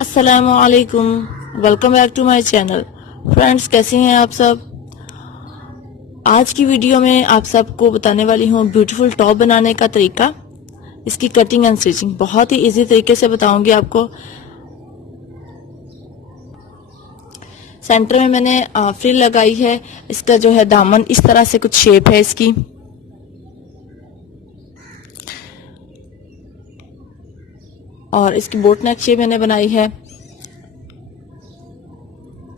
अस्सलामुअलैकुम, welcome back to my channel. Friends, कैसे हैं आप सब। आज की वीडियो में आप सबको बताने वाली हूँ ब्यूटीफुल टॉप बनाने का तरीका। इसकी कटिंग एंड स्टिचिंग बहुत ही इजी तरीके से बताऊंगी आपको। सेंटर में मैंने फ्रिल लगाई है। इसका जो है दामन इस तरह से कुछ शेप है इसकी। और इसकी बोट नेक शेप मैंने बनाई है।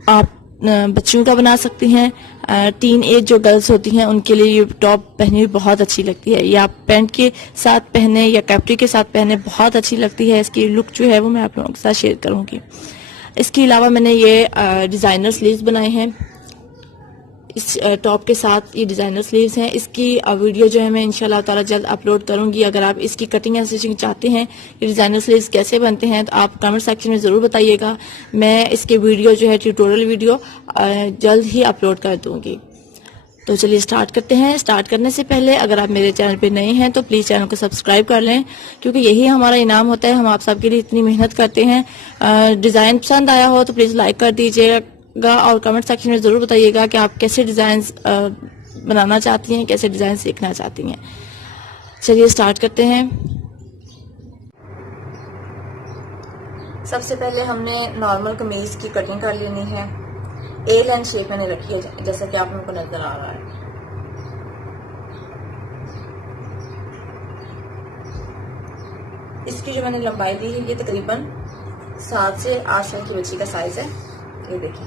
आप बच्चियों का बना सकती हैं। टीन एज जो गर्ल्स होती हैं उनके लिए ये टॉप पहननी भी बहुत अच्छी लगती है। ये आप पैंट के साथ पहने या कैप्री के साथ पहने बहुत अच्छी लगती है। इसकी लुक जो है वो मैं आप लोगों के साथ शेयर करूंगी। इसके अलावा मैंने ये डिजाइनर स्लीव्स बनाए हैं। इस टॉप के साथ ये डिजाइनर स्लीव्स हैं। इसकी वीडियो जो है मैं इंशाल्लाह ताला जल्द अपलोड करूंगी। अगर आप इसकी कटिंग एंड स्टिचिंग चाहते हैं कि डिजाइनर स्लीव्स कैसे बनते हैं तो आप कमेंट सेक्शन में जरूर बताइएगा। मैं इसके वीडियो जो है ट्यूटोरियल वीडियो जल्द ही अपलोड कर दूंगी। तो चलिए स्टार्ट करते हैं। स्टार्ट करने से पहले अगर आप मेरे चैनल पे नए हैं तो प्लीज चैनल को सब्सक्राइब कर लें, क्योंकि यही हमारा इनाम होता है। हम आप सबके लिए इतनी मेहनत करते हैं। डिजाइन पसंद आया हो तो प्लीज लाइक कर दीजिएगा और कमेंट सेक्शन में जरूर बताइएगा कि आप कैसे डिजाइन बनाना चाहती हैं, कैसे डिजाइन सीखना चाहती हैं। चलिए स्टार्ट करते हैं। सबसे पहले हमने नॉर्मल कमीज की कटिंग कर लेनी है। ए लाइन शेप मैंने रखी है जैसा कि आप लोगों को नजर आ रहा है। इसकी जो मैंने लंबाई दी है ये तकरीबन 7 से 8 साल की बच्ची का साइज है। ये देखिए,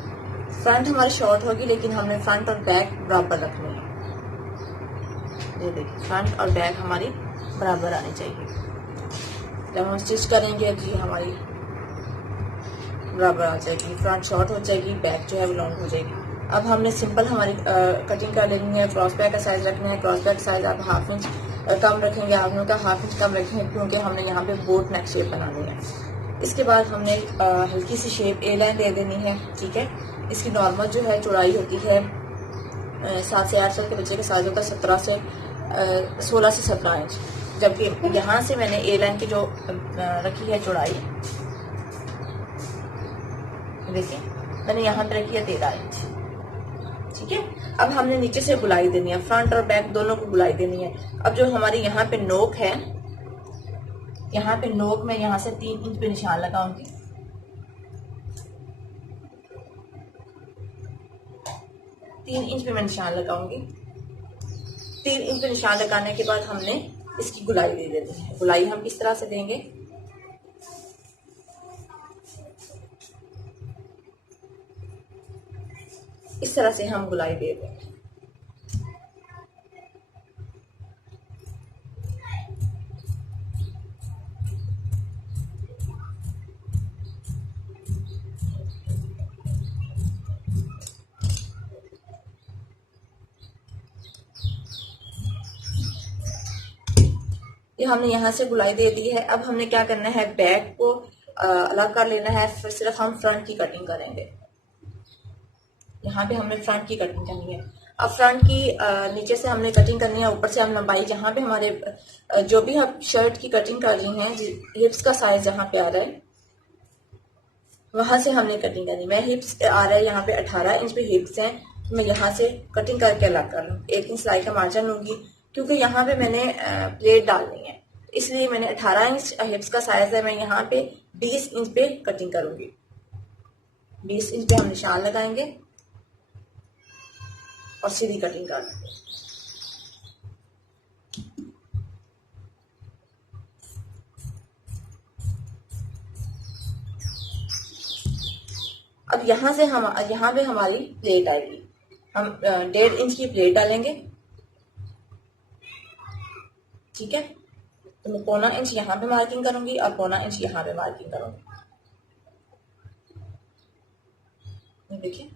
फ्रंट हमारी शॉर्ट होगी लेकिन हमने फ्रंट और बैक बराबर रखनी है। ये देखिए, फ्रंट और बैक हमारी बराबर आनी चाहिए। जब हम स्टिच करेंगे तो ये हमारी बराबर आ जाएगी। फ्रंट शॉर्ट हो जाएगी, बैक जो है वो लॉन्ग हो जाएगी। अब हमने सिंपल हमारी कटिंग कर लेनी है। क्रॉस बैक का साइज रखना है। क्रॉस बैक साइज आप हाफ इंच कम रखेंगे, आप लोगों का हाफ इंच कम रखेंगे, क्योंकि हमने यहाँ पे बोट नेक शेप बनानी है। इसके बाद हमने हल्की सी शेप ए लाइन दे देनी है। ठीक है, इसकी नॉर्मल जो है चौड़ाई होती है 7 से 8 साल के बच्चे का साइज होता है 16 से 17 इंच। जबकि यहाँ से मैंने ए लाइन की जो रखी है चौड़ाई, देखिए मैंने यहाँ पे रखी है 13 इंच। ठीक है, अब हमने नीचे से गुलाई देनी है। फ्रंट और बैक दोनों को गुलाई देनी है। अब जो हमारी यहाँ पे नोक है, यहाँ पे नोक में यहाँ से 3 इंच पे निशान लगाऊंगी। 3 इंच पे मैं निशान लगाऊंगी। 3 इंच पे निशान लगाने के बाद हमने इसकी गुलाई दे देनी है। गुलाई हम किस तरह से देंगे, इस तरह से हम गुलाई दे देंगे। ये हमने यहाँ से गुलाई दे दी है। अब हमने क्या करना है, बैक को अलग कर लेना है। फिर सिर्फ हम फ्रंट की कटिंग करेंगे। यहाँ पे हमने फ्रंट की कटिंग करनी है। अब फ्रंट की नीचे से हमने कटिंग करनी है, ऊपर से हम लंबाई जहाँ पे हमारे जो भी हम शर्ट की कटिंग कर रही हैं, हिप्स का साइज जहाँ पे आ रहा है वहां से हमने कटिंग करनी है। मैं हिप्स आ रहा है यहाँ पे 18 इंच पे हिप्स हैं, तो मैं यहाँ से कटिंग करके अलग कर लूँ। 1 इंच सिलाई का मार्जिन लूंगी, क्योंकि यहाँ पे मैंने प्लेट डालनी है, इसलिए मैंने 18 इंच हिप्स का साइज है। मैं यहाँ पे 20 इंच पे कटिंग करूंगी। 20 इंच पे हम निशान लगाएंगे और सीधी कटिंग कर देंगे। अब यहाँ से हम यहाँ पे हमारी प्लेट आएगी। हम 1.5 इंच की प्लेट डालेंगे। ठीक है, तो मैं 1.25 इंच यहाँ पे मार्किंग करूंगी और 1.25 इंच यहाँ पे मार्किंग करूंगी। देखिए,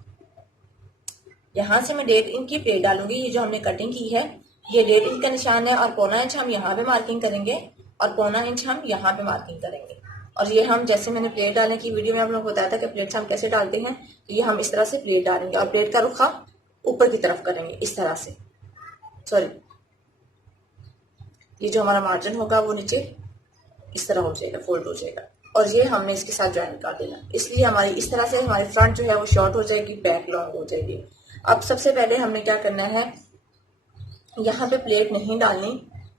यहाँ से मैं 1.5 इंच की प्लेट डालूंगी। ये जो हमने कटिंग की है ये 1.5 इंच का निशान है, और 1.25 इंच हम यहाँ पे मार्किंग करेंगे और 1.25 इंच हम यहाँ पे मार्किंग करेंगे। और ये हम जैसे मैंने प्लेट डालने की वीडियो में आप लोगों को बताया था कि प्लेट्स हम कैसे डालते हैं, तो ये हम इस तरह से प्लेट डालेंगे और प्लेट का रुख हम ऊपर की तरफ करेंगे इस तरह से। सॉरी, ये जो हमारा मार्जिन होगा वो नीचे इस तरह हो जाएगा, फोल्ड हो जाएगा। और ये हमने इसके साथ ज्वाइन कर देना। इसलिए हमारी इस तरह से हमारी फ्रंट जो है वो शॉर्ट हो जाएगी, बैक लॉन्ग हो जाएगी। अब सबसे पहले हमने क्या करना है, यहाँ पे प्लेट नहीं डालनी।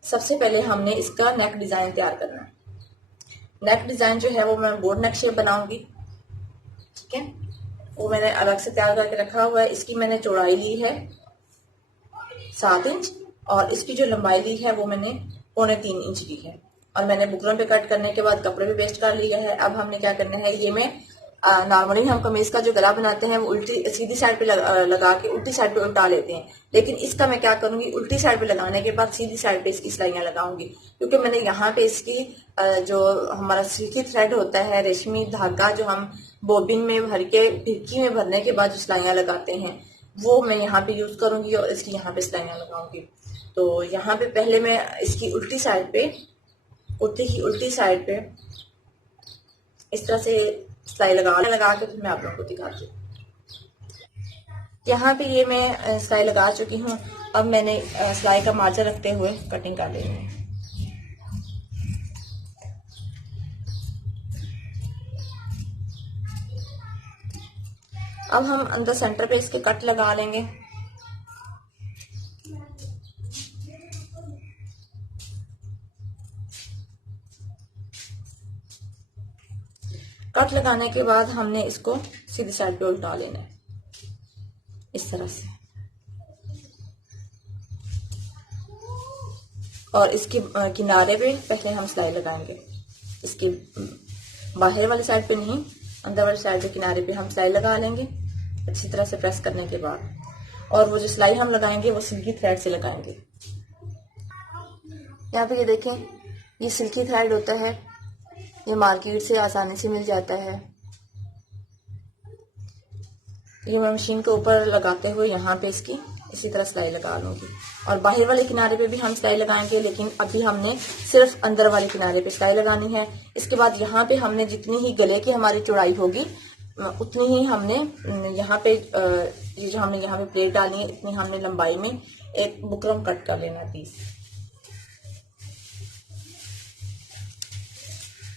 सबसे पहले हमने इसका नेक डिजाइन तैयार करना है। नेक डिजाइन जो है वो मैं बोट नेक शेप बनाऊंगी, ठीक है। वो मैंने अलग से तैयार करके रखा हुआ है। इसकी मैंने चौड़ाई ली है 7 इंच और इसकी जो लंबाई ली है वो मैंने 3.25 इंच की है। और मैंने बुकरम पे कट करने के बाद कपड़े पे पेस्ट कर लिया है। अब हमने क्या करना है, ये मैं नॉर्मली हम कमीज का जो गला बनाते हैं वो उल्टी सीधी साइड पे लगा के उल्टी साइड पे उल्टा लेते हैं, लेकिन इसका मैं क्या करूंगी, उल्टी साइड पे लगाने के बाद सीधी साइड पे इसकी सिलाइयां लगाऊंगी। क्योंकि मैंने यहाँ पे इसकी जो हमारा सिल्की थ्रेड होता है, रेशमी धागा, जो हम बॉबिन में भर के फिरकी में भरने के बाद जो सिलाइयां लगाते हैं वो मैं यहाँ पे यूज करूंगी और इसकी यहाँ पे सिलाइयां लगाऊंगी। तो यहाँ पे पहले मैं इसकी उल्टी साइड पे, कुर्ती की उल्टी साइड पे इस तरह से सिलाई लगा के फिर मैं आप लोगों को दिखाती हूँ। यहाँ पे ये मैं सिलाई लगा चुकी हूँ। अब मैंने सिलाई का मार्जिन रखते हुए कटिंग कर लेनी है। अब हम अंदर सेंटर पे इसके कट लगा लेंगे। कट लगाने के बाद हमने इसको सीधी साइड पे उल्टा लेना है इस तरह से, और इसके किनारे पे पहले हम सिलाई लगाएंगे। इसके बाहर वाली साइड पे नहीं, अंदर वाली साइड पे किनारे पे हम सिलाई लगा लेंगे अच्छी तरह से प्रेस करने के बाद। और वो जो सिलाई हम लगाएंगे वो सिल्की थ्रेड से लगाएंगे। यहाँ पे ये देखें, ये सिल्की थ्रेड होता है, ये मार्केट से आसानी से मिल जाता है। ये मैं मशीन के ऊपर लगाते हुए यहाँ पे इसकी इसी तरह सिलाई लगा लूंगी। और बाहर वाले किनारे पे भी हम सिलाई लगाएंगे, लेकिन अभी हमने सिर्फ अंदर वाले किनारे पे सिलाई लगानी है। इसके बाद यहाँ पे हमने जितनी ही गले की हमारी चौड़ाई होगी उतनी ही हमने यहाँ पे ये जो हमने यहाँ पे प्लेट डाली है इतनी हमने लंबाई में एक बुकरम कट कर लेना है पीस,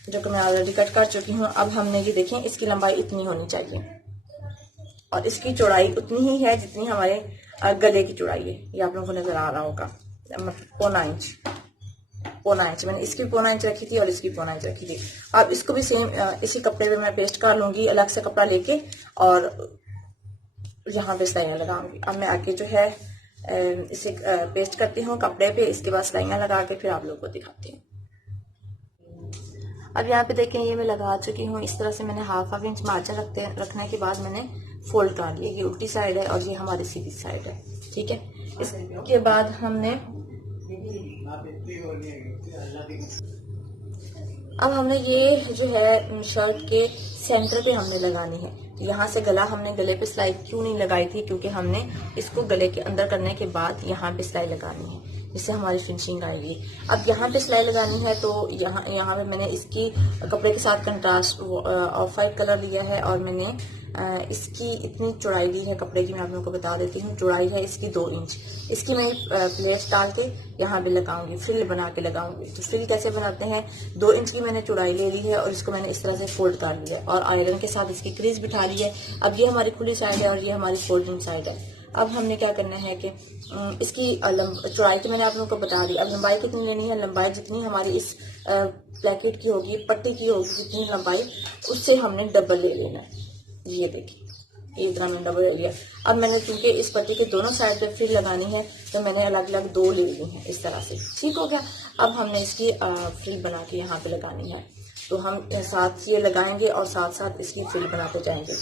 जो कि मैं ऑलरेडी कट कर चुकी हूँ। अब हमने ये देखें, इसकी लंबाई इतनी होनी चाहिए और इसकी चौड़ाई उतनी ही है जितनी हमारे गले की चौड़ाई है। ये आप लोगों को नजर आ रहा होगा, मतलब 1.25 इंच मैंने इसकी 1.25 इंच रखी थी और इसकी 1.25 इंच रखी थी। अब इसको भी सेम इसी कपड़े पे मैं पेस्ट कर लूंगी, अलग से कपड़ा लेके, और यहाँ पे सिलाइयाँ लगाऊंगी। अब मैं आगे जो है इसे पेस्ट करती हूँ कपड़े पे, इसके बाद सिलाइयाँ लगा के फिर आप लोगों को दिखाती हूँ। अब यहाँ पे देखें, ये मैं लगा चुकी हूँ। इस तरह से मैंने हाफ इंच मार्जिन रखने के बाद मैंने फोल्ड कर लिया। ये उल्टी साइड है और ये हमारी सीधी साइड है, ठीक है। इसके बाद हमने ये जो है शर्ट के सेंटर पे हमने लगानी है। तो यहाँ से गला, हमने गले पे सिलाई क्यों नहीं लगाई थी, क्योंकि हमने इसको गले के अंदर करने के बाद यहाँ पे सिलाई लगानी है, जिससे हमारी फिनिशिंग आएगी। अब यहाँ पे सिलाई लगानी है तो यहाँ पे मैंने इसकी कपड़े के साथ कंट्रास्ट ऑफ वाइट कलर लिया है और मैंने इसकी इतनी चौड़ाई ली है कपड़े की, मैं आप लोगों को बता देती हूँ। चौड़ाई है इसकी 2 इंच। इसकी मैं प्लेट्स डाल के यहाँ पे लगाऊंगी, फ्रिल बना के लगाऊंगी। तो फ्रिल कैसे बनाते हैं, 2 इंच की मैंने चौड़ाई ले ली है और इसको मैंने इस तरह से फोल्ड कर लिया है और आयरन के साथ इसकी क्रीज बिठा ली है। अब ये हमारी खुली साइड है और ये हमारी फोल्डिंग साइड है। अब हमने क्या करना है कि इसकी चौड़ाई तो मैंने आप लोगों को बता दी। अब लंबाई कितनी लेनी है, लंबाई जितनी हमारी इस प्लेकेट की होगी, पट्टी की होगी, जितनी लंबाई उससे हमने डबल ले लेना है। ये देखिए, ये इतना मैंने डबल ले लिया। अब मैंने चूंकि इस पट्टी के दोनों साइड पे फ्रिल लगानी है तो मैंने अलग अलग 2 ले ली है इस तरह से, ठीक हो गया। अब हमने इसकी फ्रिल बना के यहाँ पे लगानी है। तो हम साथ ये लगाएंगे और साथ साथ इसकी फ्रिल बनाते जाएंगे।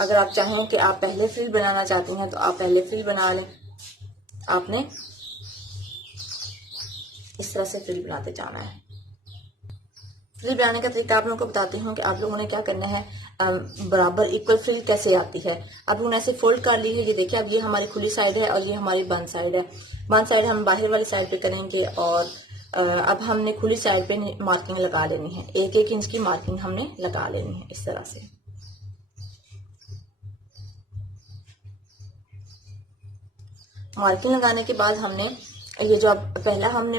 अगर आप चाहें कि आप पहले फ्रिल बनाना चाहती हैं तो आप पहले फ्रिल बना लें। आपने इस तरह से फ्रिल बनाते जाना है। फ्रिल बनाने का तरीका आप लोगों को बताती हूँ कि आप लोगों ने क्या करना है, बराबर इक्वल फ्रिल कैसे आती है। आप लोगों ने ऐसे फोल्ड कर ली है, ये देखिए। अब ये हमारी खुली साइड है और ये हमारी बंद साइड है। बंद साइड हम बाहर वाली साइड पे करेंगे और अब हमने खुली साइड पे मार्किंग लगा लेनी है। 1-1 इंच की मार्किंग हमने लगा लेनी है इस तरह से। मार्किंग लगाने के बाद हमने ये जो अब पहला हमने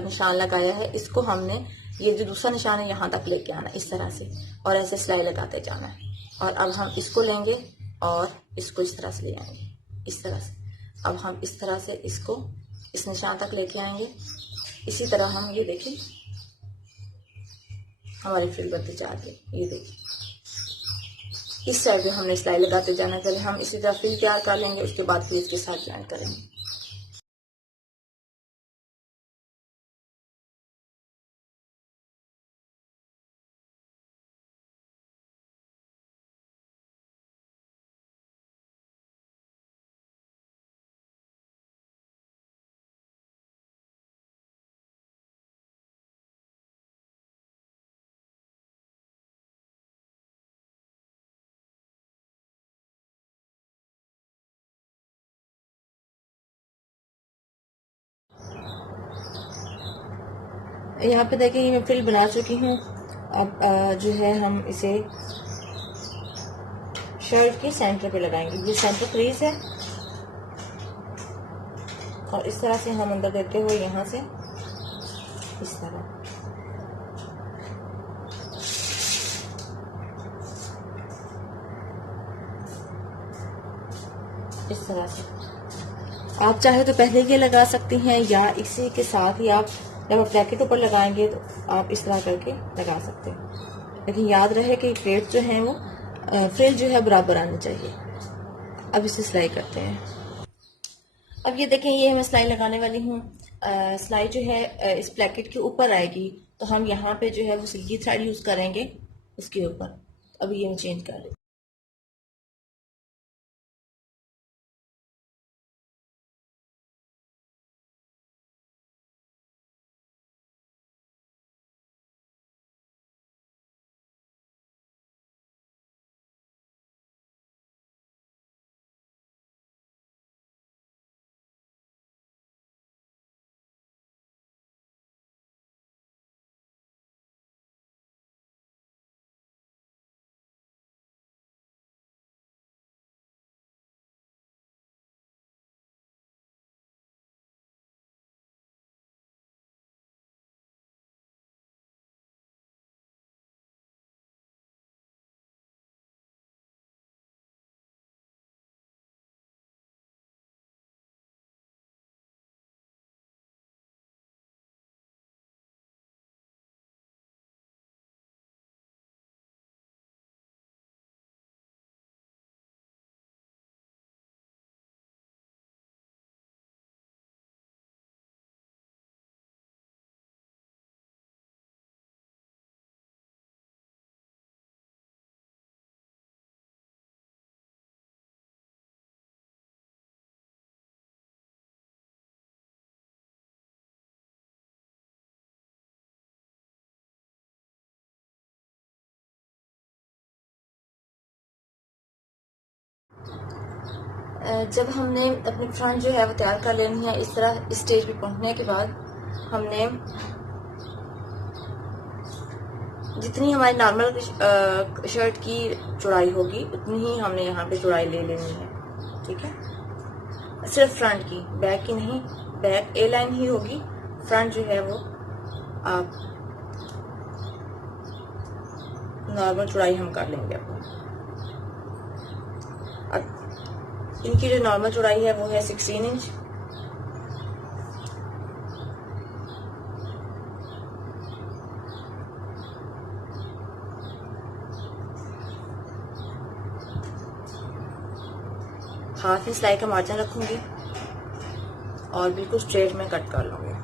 निशान लगाया है, इसको हमने ये जो दूसरा निशान है यहाँ तक लेके आना इस तरह से, और ऐसे सिलाई लगाते जाना है। और अब हम इसको लेंगे और इसको इस तरह से ले आएंगे, इस तरह से। अब हम इस तरह से इसको इस निशान तक लेके आएंगे। इसी तरह हम ये देखें हमारी फ्रिल बनती जा रही है। ये देखिए इस साइड पे हमने सिलाई लगाते जाना। पहले हम इसी तरह फ्रिल तैयार कर लेंगे, उसके बाद फिर इसके साथ ज्वाइन करेंगे। यहाँ पे देखिए ये मैं फ्रिल बना चुकी हूँ। अब जो है हम इसे शर्ट के सेंटर पे लगाएंगे। ये सेंटर क्रीज है और इस तरह से हम अंदर देते हुए यहाँ से इस तरह इस तरह से। आप चाहे तो पहले ये लगा सकती हैं या इसी के साथ ही आप जब आप ब्रैकेट ऊपर लगाएंगे तो आप इस तरह करके लगा सकते हैं। लेकिन याद रहे कि प्लेट जो है वो फ्रिल जो है बराबर आनी चाहिए। अब इसे सिलाई करते हैं। अब ये देखें ये मैं सिलाई लगाने वाली हूँ। सिलाई जो है इस ब्रैकेट के ऊपर आएगी, तो हम यहाँ पे जो है वो सिल्की थ्रेड यूज करेंगे इसके ऊपर। अभी ये मैं चेंज कर रही हूँ। जब हमने अपनी फ्रंट जो है वो तैयार कर लेनी है, इस तरह इस स्टेज पे पहुंचने के बाद हमने जितनी हमारी नॉर्मल शर्ट की चौड़ाई होगी उतनी ही हमने यहाँ पे चौड़ाई ले लेनी है। ठीक है, सिर्फ फ्रंट की, बैक की नहीं। बैक ए लाइन ही होगी, फ्रंट जो है वो आप नॉर्मल चौड़ाई हम कर लेंगे अपनी। अब इनकी जो नॉर्मल चौड़ाई है वो है 16 इंच। हाफ इंच सिलाई का मार्जिन रखूंगी और बिल्कुल स्ट्रेट में कट कर लूंगी।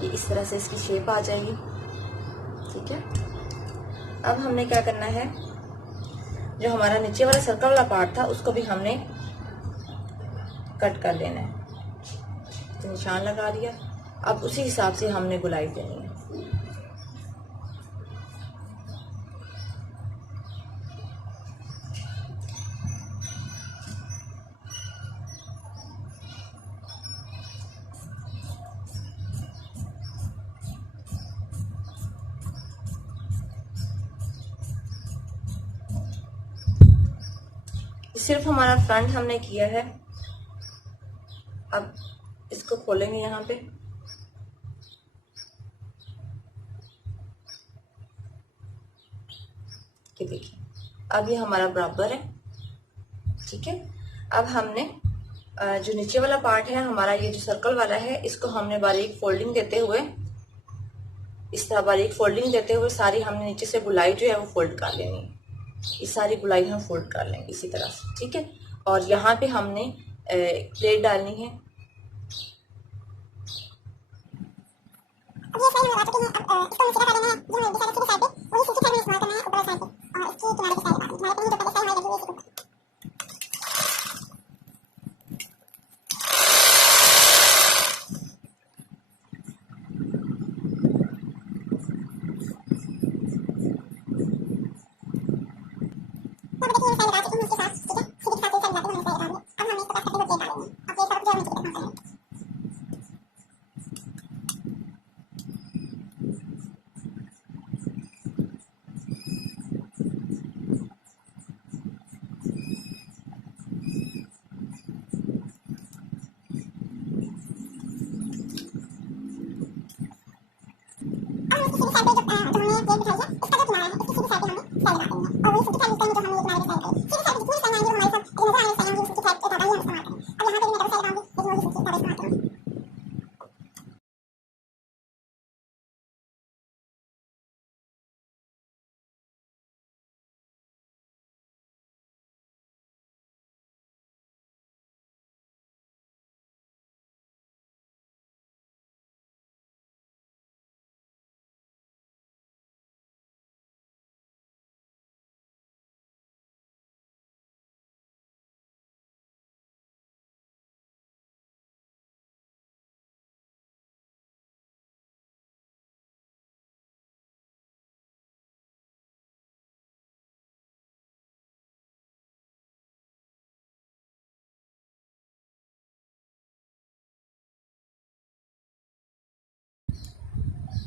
ये इस तरह से इसकी शेप आ जाएगी। ठीक है, अब हमने क्या करना है, जो हमारा नीचे वाला सर्कल वाला पार्ट था उसको भी हमने कट कर लेना है। तो निशान लगा दिया, अब उसी हिसाब से हमने गुलाई देनी है। सिर्फ हमारा फ्रंट हमने किया है। अब इसको खोलेंगे यहाँ पे, ये देखिए अब ये हमारा बराबर है, ठीक है। अब हमने जो नीचे वाला पार्ट है हमारा, ये जो सर्कल वाला है, इसको हमने बारीक फोल्डिंग देते हुए, इस तरह बारीक फोल्डिंग देते हुए सारी हमने नीचे से गुलाई जो है वो फोल्ड कर लेनी है। ये सारी गुलाई हम फोल्ड कर लेंगे इसी तरह से, ठीक है। और यहाँ पे हमने प्लेट डालनी है।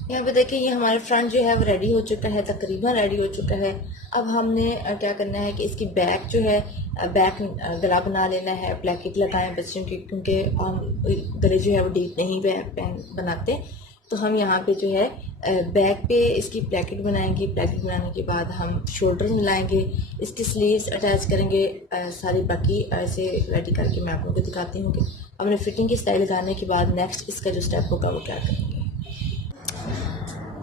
यहाँ पे देखिए ये हमारा फ्रंट जो है वो रेडी हो चुका है, तकरीबन रेडी हो चुका है। अब हमने क्या करना है कि इसकी बैक जो है, बैक गला बना लेना है। प्लेकेट लगाएं बच्चों की, क्योंकि हम गले जो है वो डीप नहीं बनाते। तो हम यहाँ पे जो है बैक पे इसकी प्लेकेट बनाएंगे। प्लेकेट बनाने के बाद हम शोल्डर मिलाएंगे, इसकी स्लीव्स अटैच करेंगे। सारी बाकी ऐसे रेडी करके मैं आप लोगों को दिखाती हूँ कि हमने फिटिंग की स्टाइल लगाने के बाद नेक्स्ट इसका जो स्टेप होगा वो क्या करेंगे।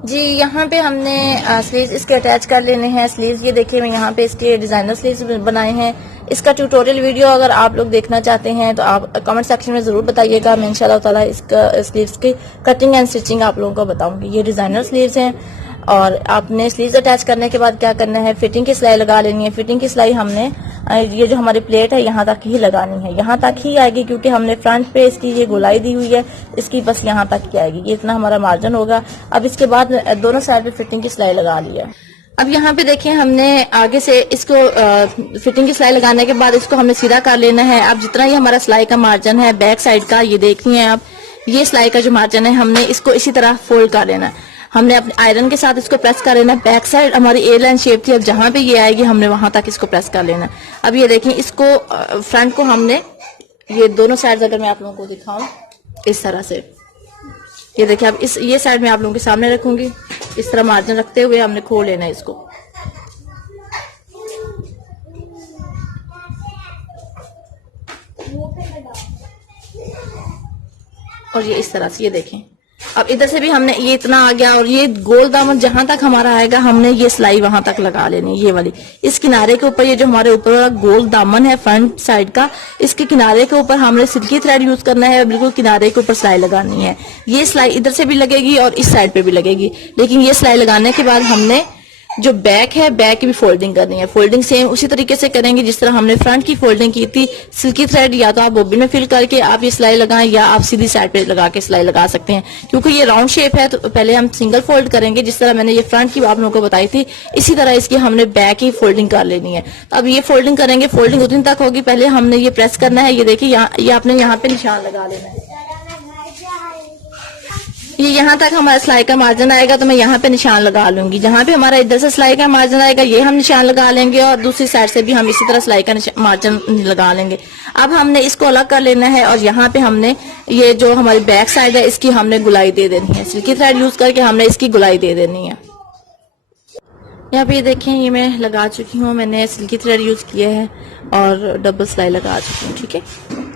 जी यहाँ पे हमने स्लीव्स इसके अटैच कर लेने हैं। स्लीव्स ये देखिए मैं यहाँ पे इसके डिजाइनर स्लीव्स बनाए हैं। इसका ट्यूटोरियल वीडियो अगर आप लोग देखना चाहते हैं तो आप कमेंट सेक्शन में जरूर बताइएगा। मैं इंशाल्लाह ताला इसका स्लीव्स की कटिंग एंड स्टिचिंग आप लोगों को बताऊंगी। ये डिजाइनर स्लीव्स हैं और आपने स्लीव्स अटैच करने के बाद क्या करना है, फिटिंग की सिलाई लगा लेनी है। फिटिंग की सिलाई हमने ये जो हमारी प्लेट है यहाँ तक ही लगानी है, यहाँ तक ही आएगी, क्योंकि हमने फ्रंट पे इसकी ये गोलाई दी हुई है, इसकी बस यहाँ तक की आएगी। ये इतना हमारा मार्जिन होगा। अब इसके बाद दोनों साइड पे फिटिंग की सिलाई लगा लिया। अब यहाँ पे देखिए हमने आगे से इसको फिटिंग की सिलाई लगाने के बाद इसको हमने सीधा कर लेना है। अब जितना ही हमारा सिलाई का मार्जिन है बैक साइड का, ये देखनी है आप, ये सिलाई का जो मार्जिन है हमने इसको इसी तरह फोल्ड कर लेना है। हमने अपने आयरन के साथ इसको प्रेस कर लेना। बैक साइड हमारी ए लाइन शेप थी, अब जहां पे ये आएगी हमने वहां तक इसको प्रेस कर लेना। अब ये देखें, इसको फ्रंट को हमने ये दोनों साइड अगर मैं आप लोगों को दिखाऊं इस तरह से, ये देखिए अब ये साइड मैं आप लोगों के सामने रखूंगी। इस तरह मार्जिन रखते हुए हमने खोल लेना है इसको। और ये इस तरह से, ये देखें अब इधर से भी हमने ये इतना आ गया और ये गोल दामन जहां तक हमारा आएगा हमने ये सिलाई वहां तक लगा लेनी है। ये वाली इस किनारे के ऊपर, ये जो हमारे ऊपर वाला गोल दामन है फ्रंट साइड का, इसके किनारे के ऊपर हमने सिल्की थ्रेड यूज करना है। बिल्कुल किनारे के ऊपर सिलाई लगानी है। ये सिलाई इधर से भी लगेगी और इस साइड पे भी लगेगी, लेकिन ये सिलाई लगाने के बाद हमने जो बैक है, बैक की भी फोल्डिंग करनी है। फोल्डिंग सेम उसी तरीके से करेंगे जिस तरह हमने फ्रंट की फोल्डिंग की थी। सिल्की थ्रेड या तो आप बॉबिन में फिल करके आप ये सिलाई लगाएं या आप सीधी साइड पे लगा के सिलाई लगा सकते हैं। क्योंकि ये राउंड शेप है तो पहले हम सिंगल फोल्ड करेंगे, जिस तरह मैंने ये फ्रंट की आप लोगों को बताई थी, इसी तरह इसकी हमने बैक की फोल्डिंग कर लेनी है। तो अब ये फोल्डिंग करेंगे, फोल्डिंग उतनी तक होगी, पहले हमने ये प्रेस करना है। ये देखिए ये आपने यहाँ पे निशान लगा लेना है। ये यहाँ तक हमारा सिलाई का मार्जिन आएगा तो मैं यहाँ पे निशान लगा लूंगी। जहाँ पे हमारा इधर से सिलाई का मार्जिन आएगा ये हम निशान लगा लेंगे और दूसरी साइड से भी हम इसी तरह सिलाई का मार्जिन लगा लेंगे। अब हमने इसको अलग कर लेना है और यहाँ पे हमने ये जो हमारी बैक साइड है इसकी हमने गुलाई दे देनी है। सिल्की थ्रेड यूज करके हमने इसकी गुलाई दे देनी है। यहाँ पे ये देखें ये मैं लगा चुकी हूँ, मैंने सिल्की थ्रेड यूज किया है और डबल सिलाई लगा चुकी हूँ। ठीक है,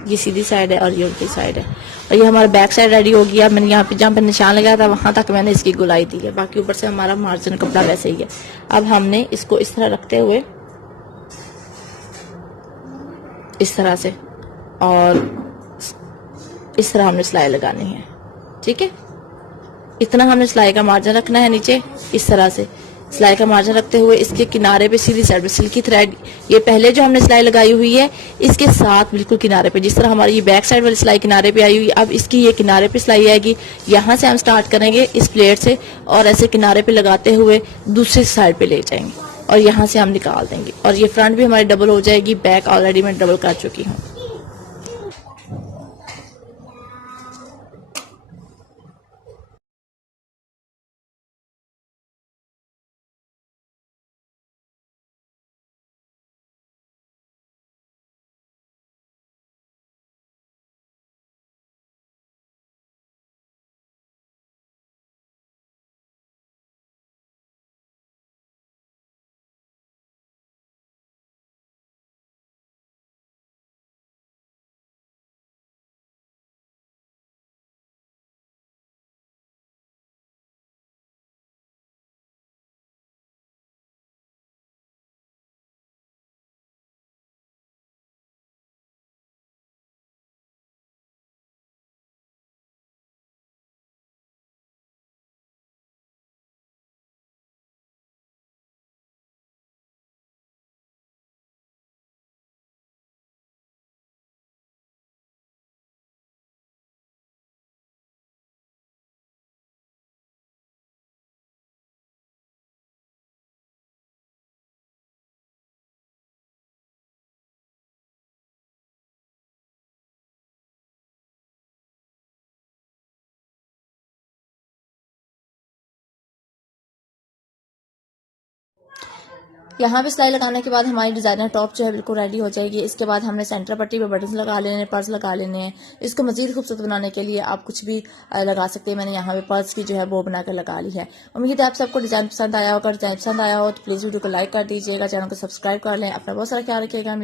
ये सीधी साइड है और ये उल्टी साइड है और ये हमारा बैक साइड रेडी हो गया। मैंने यहाँ पे जहाँ पे निशान लगाया था वहां तक मैंने इसकी गुलाई दी है, बाकी ऊपर से हमारा मार्जिन कपड़ा वैसे ही है। अब हमने इसको इस तरह रखते हुए इस तरह से और इस तरह हमने सिलाई लगानी है। ठीक है, इतना हमने सिलाई का मार्जिन रखना है नीचे, इस तरह से सिलाई का मार्जिन रखते हुए इसके किनारे पे सीधी साइड पे सिल्की थ्रेड, ये पहले जो हमने सिलाई लगाई हुई है इसके साथ बिल्कुल किनारे पे, जिस तरह हमारी ये बैक साइड वाली सिलाई किनारे पे आई हुई, अब इसकी ये किनारे पे सिलाई आएगी। यहाँ से हम स्टार्ट करेंगे इस प्लेट से और ऐसे किनारे पे लगाते हुए दूसरी साइड पे ले जाएंगे और यहाँ से हम निकाल देंगे और ये फ्रंट भी हमारी डबल हो जाएगी। बैक ऑलरेडी मैं डबल कर चुकी हूँ। यहाँ पे सिलाई लगाने के बाद हमारी डिजाइनर टॉप जो है बिल्कुल रेडी हो जाएगी। इसके बाद हमने सेंटर पट्टी पे बटन्स लगा लेने हैं, पर्स लगा लेने हैं। इसको मजीद खूबसूरत बनाने के लिए आप कुछ भी लगा सकते हैं। मैंने यहाँ पे पर्स की जो है वो बनाकर लगा ली है। उम्मीद है आप सबको डिजाइन पसंद आया होगा। डिजाइन पसंद आया हो तो प्लीज वीडियो को लाइक कर दीजिएगा, चैनल को सब्सक्राइब कर लें। अपना बहुत सारा ख्याल रखिएगा।